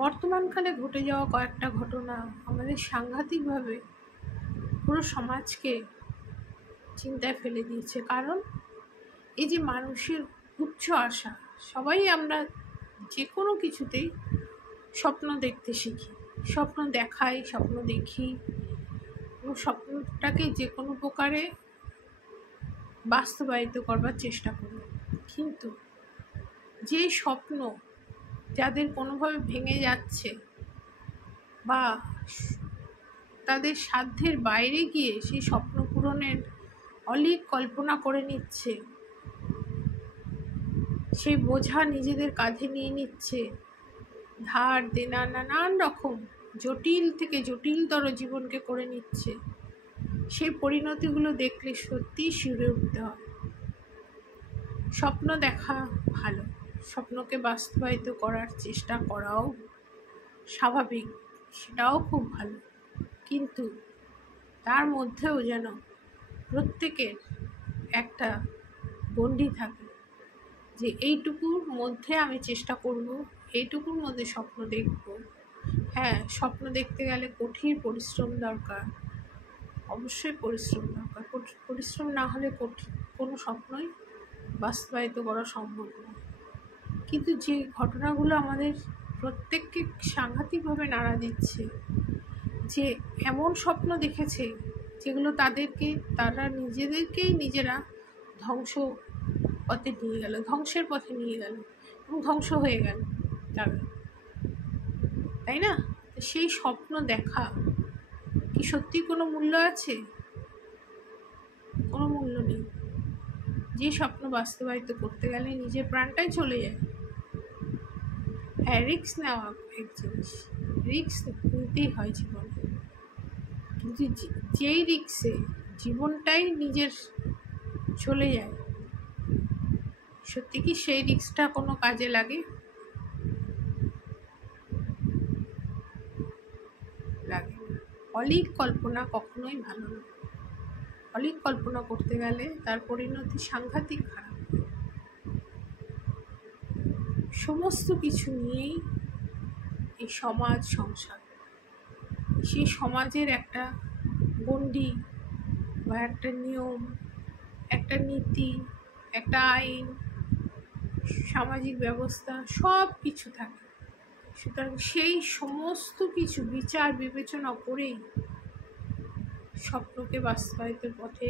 বর্তমানকালে ঘটে যাওয়া কয়েকটা ঘটনা আমাদের সাংঘাতিকভাবে পুরো সমাজকে চিন্তায় ফেলে দিয়েছে। কারণ এই যে মানুষের উচ্চ আশা, সবাই আমরা যে কোনো কিছুতেই স্বপ্ন দেখতে শিখি, স্বপ্ন দেখাই, স্বপ্ন দেখি এবং স্বপ্নটাকে যে কোনো প্রকারে বাস্তবায়িত করবার চেষ্টা করি। কিন্তু যে স্বপ্ন যাদের কোনোভাবে ভেঙে যাচ্ছে বা তাদের সাধ্যের বাইরে গিয়ে সেই স্বপ্ন পূরণের অলীক কল্পনা করে নিচ্ছে, সেই বোঝা নিজেদের কাঁধে নিয়ে নিচ্ছে, ধার দেনা নানান রকম জটিল থেকে জটিলতর জীবনকে করে নিচ্ছে, সেই পরিণতিগুলো দেখলে সত্যিই শিউরে উঠতে হয়। স্বপ্ন দেখা ভালো, স্বপ্নকে বাস্তবায়িত করার চেষ্টা করাও স্বাভাবিক, সেটাও খুব ভালো। কিন্তু তার মধ্যেও যেন প্রত্যেকের একটা গণ্ডি থাকে যে এইটুকুর মধ্যে আমি চেষ্টা করব, এইটুকুর মধ্যে স্বপ্ন দেখব। হ্যাঁ, স্বপ্ন দেখতে গেলে কঠিন পরিশ্রম দরকার, অবশ্যই পরিশ্রম দরকার। পরিশ্রম না হলে কোনো স্বপ্নই বাস্তবায়িত করা সম্ভব নয়। কিন্তু যে ঘটনাগুলো আমাদের প্রত্যেককে সাংঘাতিকভাবে নাড়া দিচ্ছে, যে এমন স্বপ্ন দেখেছে যেগুলো তারা নিজেদেরকেই নিজেরা ধ্বংসের পথে নিয়ে গেল এবং ধ্বংস হয়ে গেল তারা, তাই না? সেই স্বপ্ন দেখা কি সত্যি কোনো মূল্য আছে? কোনো মূল্য নেই। যে স্বপ্ন বাস্তবায়িত করতে গেলে নিজের প্রাণটাই চলে যায়। হ্যাঁ, রিস্ক নেওয়া এক জিনিস, রিস্ক নিতেই হয় জীবনে, কিন্তু যেই রিস্কে জীবনটাই নিজের চলে যায়, সত্যি কি সেই রিস্কটা কোনো কাজে লাগে? লাগে না। অলীক কল্পনা কখনোই ভালো না। অলীক কল্পনা করতে গেলে তার পরিণতি সাংঘাতিক খারাপ। সমস্ত কিছু নিয়েই এই সমাজ সংসার, সেই সমাজের একটা গণ্ডি বা একটা নিয়ম, একটা নীতি, একটা আইন, সামাজিক ব্যবস্থা, সব কিছু থাকে। সুতরাং সেই সমস্ত কিছু বিচার বিবেচনা করেই স্বপ্নকে বাস্তবায়িতের পথে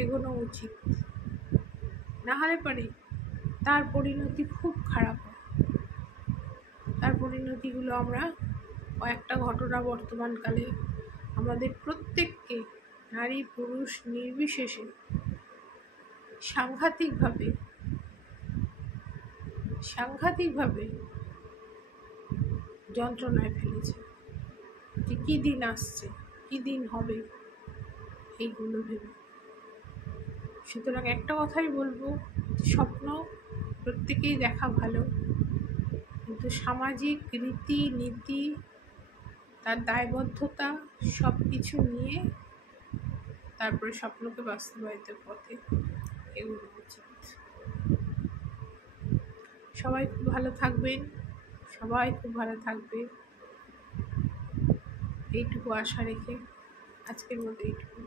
এগোনো উচিত। না হলে পারে তার পরিণতি খুব খারাপ হয়। তার পরিণতিগুলো আমরা কয়েকটা ঘটনা বর্তমানকালে আমাদের প্রত্যেককে, নারী পুরুষ নির্বিশেষে, সাংঘাতিকভাবে যন্ত্রণায় ফেলেছে। যে কী দিন আসছে, কী দিন হবে, এইগুলো ভেবে। সুতরাং একটা কথাই বলবো, স্বপ্ন প্রত্যেকেই দেখা ভালো, কিন্তু সামাজিক রীতি নীতি, তার দায়বদ্ধতা সব কিছু নিয়ে তারপরে স্বপ্নকে বাস্তবায়িতের পথে এগোনো উচিত। সবাই খুব ভালো থাকবেন, সবাই খুব ভালো থাকবে, এইটুকু আশা রেখে আজকের মতো এইটুকু।